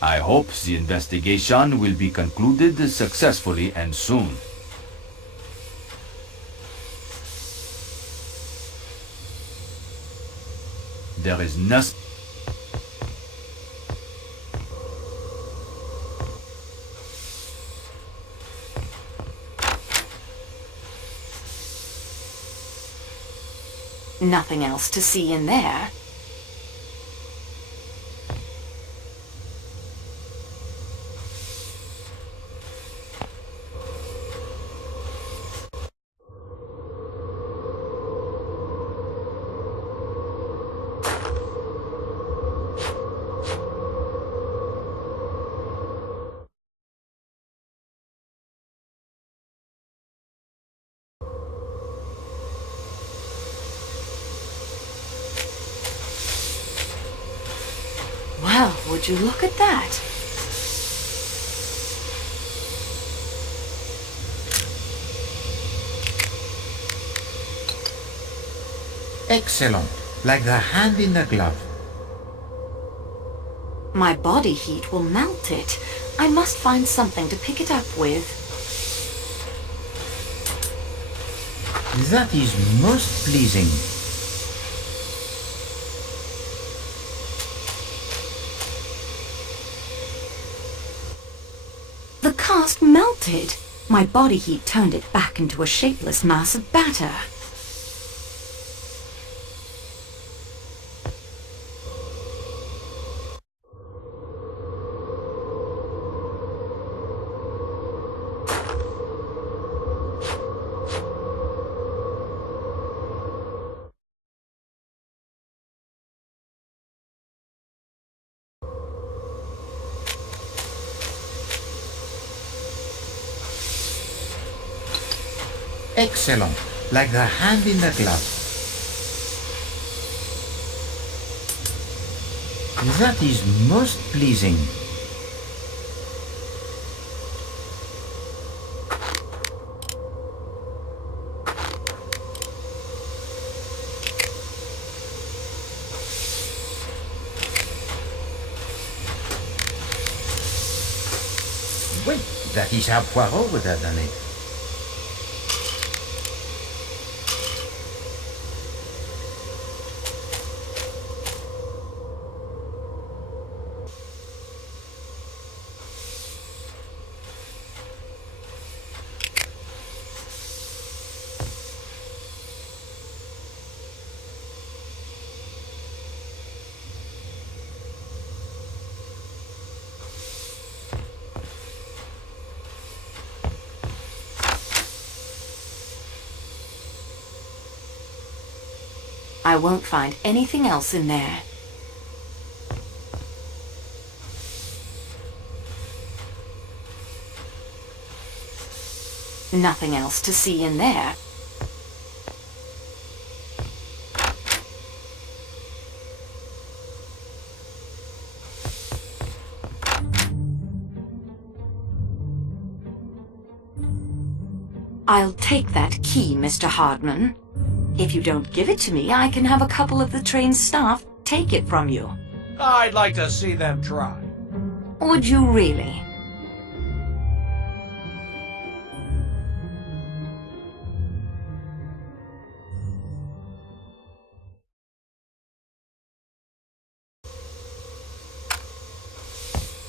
I hope the investigation will be concluded successfully and soon. There is nothing. Nothing else to see in there. Well, would you look at that? Excellent, like the hand in the glove. My body heat will melt it. I must find something to pick it up with. That is most pleasing. The cast melted. My body heat turned it back into a shapeless mass of batter. Excellent, like the hand in the glove. That is most pleasing. Oui, that is how Poirot would have done it. I won't find anything else in there. Nothing else to see in there. I'll take that key, Mr. Hardman. If you don't give it to me, I can have a couple of the train's staff take it from you. I'd like to see them try. Would you really?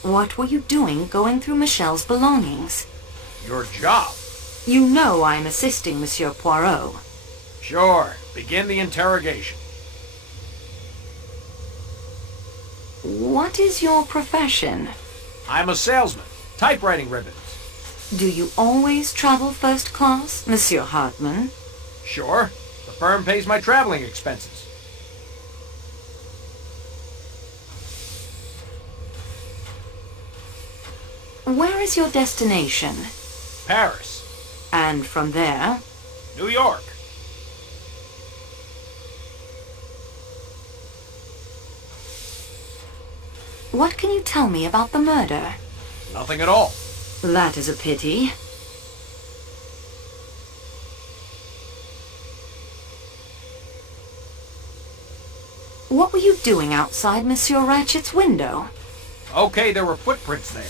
What were you doing going through Michelle's belongings? Your job. You know I'm assisting Monsieur Poirot. Sure. Begin the interrogation. What is your profession? I'm a salesman. Typewriting ribbons. Do you always travel first class, Monsieur Hartman? Sure. The firm pays my traveling expenses. Where is your destination? Paris. And from there? New York. What can you tell me about the murder? Nothing at all. That is a pity. What were you doing outside Monsieur Ratchet's window? Okay, there were footprints there.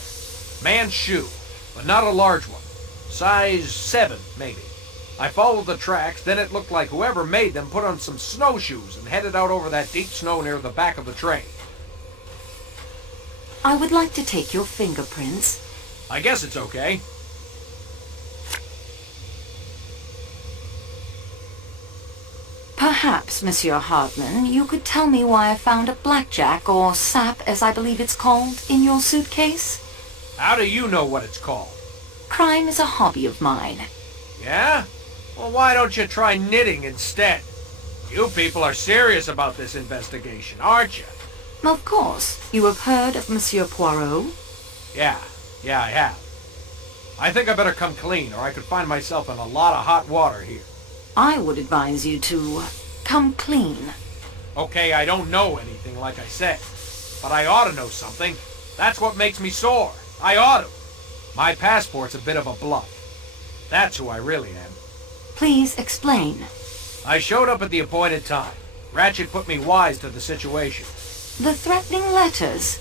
Man's shoe, but not a large one. Size 7, maybe. I followed the tracks, then it looked like whoever made them put on some snowshoes and headed out over that deep snow near the back of the train. I would like to take your fingerprints. I guess it's okay. Perhaps, Monsieur Hartman, you could tell me why I found a blackjack, or sap as I believe it's called, in your suitcase? How do you know what it's called? Crime is a hobby of mine. Yeah? Well, why don't you try knitting instead? You people are serious about this investigation, aren't you? Of course. You have heard of Monsieur Poirot? Yeah, I have. I think I better come clean, or I could find myself in a lot of hot water here. I would advise you to come clean. Okay, I don't know anything, like I said. But I ought to know something. That's what makes me sore. I ought to. My passport's a bit of a bluff. That's who I really am. Please explain. I showed up at the appointed time. Ratchet put me wise to the situation. The threatening letters.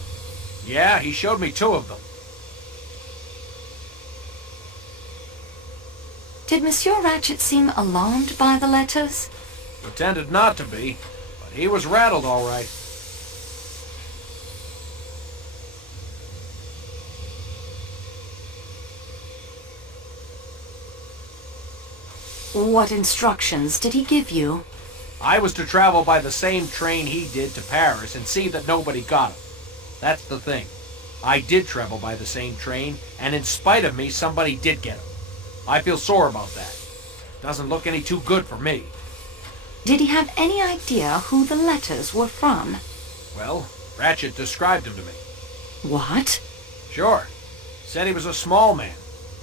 Yeah, he showed me 2 of them. Did Monsieur Ratchet seem alarmed by the letters? Pretended not to be, but he was rattled all right. What instructions did he give you? I was to travel by the same train he did to Paris and see that nobody got him. That's the thing. I did travel by the same train, and in spite of me, somebody did get him. I feel sore about that. Doesn't look any too good for me. Did he have any idea who the letters were from? Well, Ratchet described him to me. What? Sure. Said he was a small man,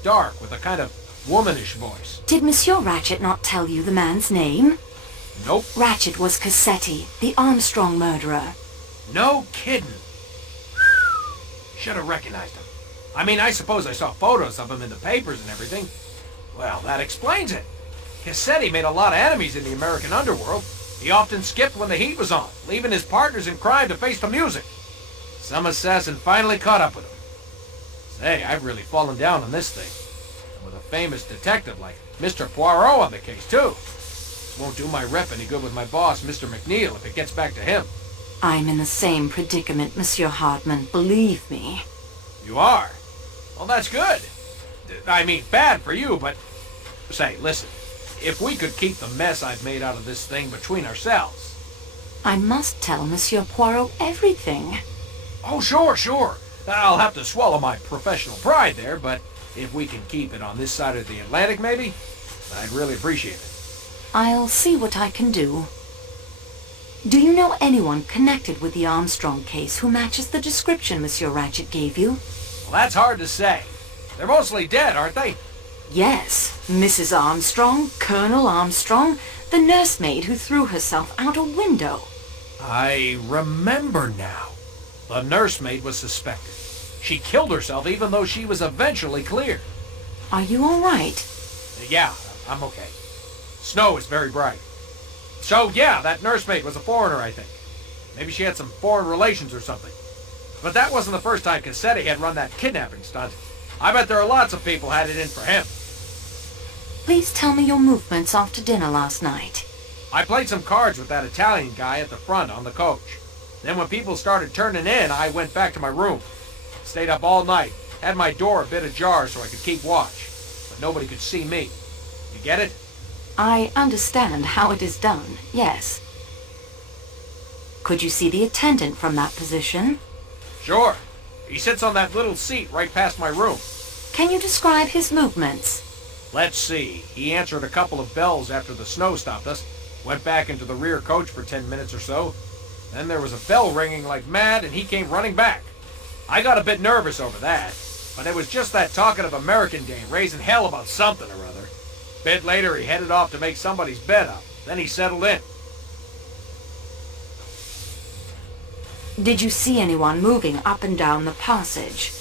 dark, with a kind of womanish voice. Did Monsieur Ratchet not tell you the man's name? Nope. Ratchet was Cassetti, the Armstrong murderer. No kidding. Should have recognized him. I mean, I suppose I saw photos of him in the papers and everything. Well, that explains it. Cassetti made a lot of enemies in the American underworld. He often skipped when the heat was on, leaving his partners in crime to face the music. Some assassin finally caught up with him. Say, I've really fallen down on this thing. And with a famous detective like Mr. Poirot on the case, too. Won't do my rep any good with my boss, Mr. McNeil, if it gets back to him. I'm in the same predicament, Monsieur Hartman, believe me. You are? Well, that's good. I mean, bad for you, but... Say, listen. If we could keep the mess I've made out of this thing between ourselves... I must tell Monsieur Poirot everything. Oh, sure. I'll have to swallow my professional pride there, but if we can keep it on this side of the Atlantic, maybe, I'd really appreciate it. I'll see what I can do. Do you know anyone connected with the Armstrong case who matches the description Monsieur Ratchet gave you? Well, that's hard to say. They're mostly dead, aren't they? Yes, Mrs. Armstrong, Colonel Armstrong, the nursemaid who threw herself out a window. I remember now. The nursemaid was suspected. She killed herself even though she was eventually cleared. Are you all right? Yeah, I'm okay. Snow is very bright. So, yeah, that nursemaid was a foreigner, I think. Maybe she had some foreign relations or something. But that wasn't the first time Cassetti had run that kidnapping stunt. I bet there are lots of people had it in for him. Please tell me your movements after dinner last night. I played some cards with that Italian guy at the front on the coach. Then when people started turning in, I went back to my room. Stayed up all night. Had my door a bit ajar so I could keep watch. But nobody could see me. You get it? I understand how it is done, yes. Could you see the attendant from that position? Sure. He sits on that little seat right past my room. Can you describe his movements? Let's see. He answered a couple of bells after the snow stopped us. Went back into the rear coach for 10 minutes or so. Then there was a bell ringing like mad and he came running back. I got a bit nervous over that. But it was just that talkative American dame raising hell about something or other. Bit later, he headed off to make somebody's bed up. Then he settled in. Did you see anyone moving up and down the passage?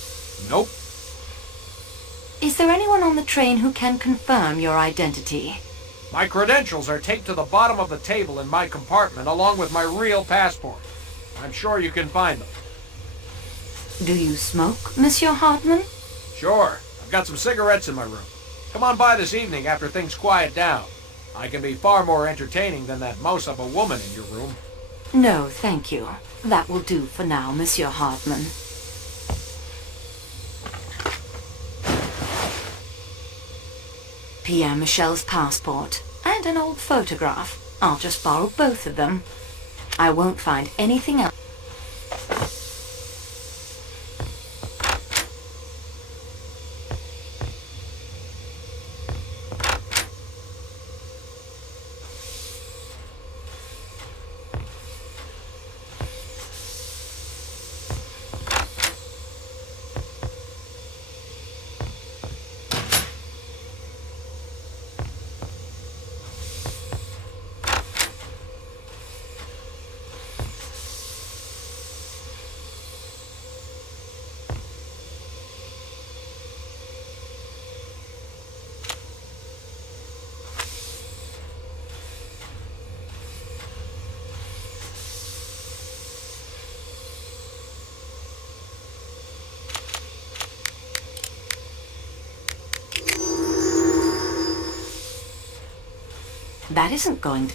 Nope. Is there anyone on the train who can confirm your identity? My credentials are taped to the bottom of the table in my compartment along with my real passport. I'm sure you can find them. Do you smoke, Monsieur Hartman? Sure. I've got some cigarettes in my room. Come on by this evening after things quiet down. I can be far more entertaining than that mouse of a woman in your room. No, thank you. That will do for now, Monsieur Hartman. Pierre Michel's passport and an old photograph. I'll just borrow both of them. I won't find anything else. That isn't going to...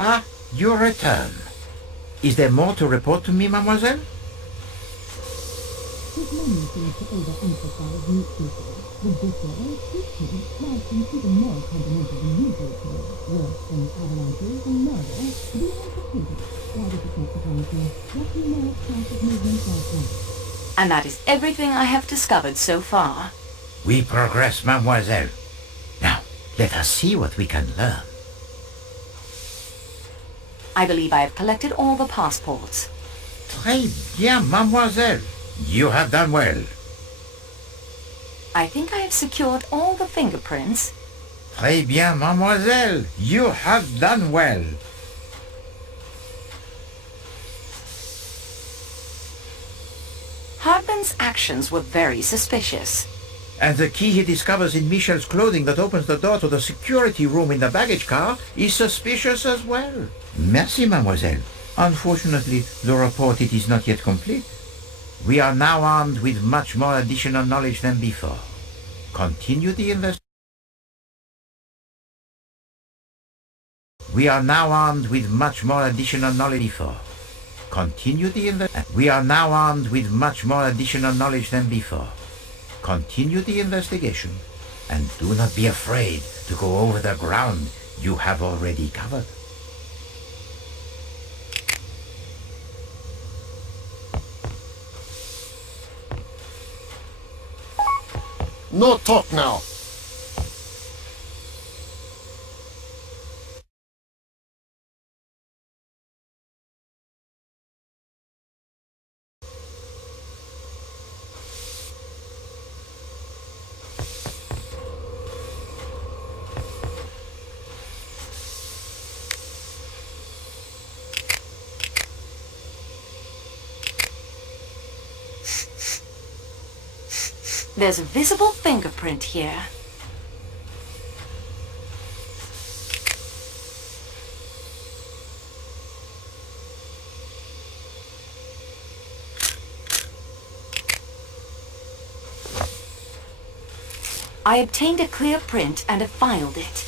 Ah, you return. Is there more to report to me, mademoiselle? His memory seems to overemphasize meat details. The detail, treatment, now seems even more fundamental than usual today. Worse than avalanches and murder, the amputated. Why did you take the policy? What do you know of transit movement last night? And that is everything I have discovered so far. We progress, mademoiselle. Now, let us see what we can learn. I believe I have collected all the passports. Très bien, mademoiselle. You have done well. I think I have secured all the fingerprints. Très bien, mademoiselle. You have done well. husband's actions were very suspicious. And the key he discovers in Michel's clothing that opens the door to the security room in the baggage car is suspicious as well. Merci, mademoiselle. Unfortunately, the report it is not yet complete. We are now armed with much more additional knowledge than before. Continue the investigation. We are now armed with much more additional knowledge before. Continue the We are now armed with much more additional knowledge than before. Continue the investigation, and do not be afraid to go over the ground you have already covered. No talk now. There's a visible fingerprint here. I obtained a clear print and have filed it.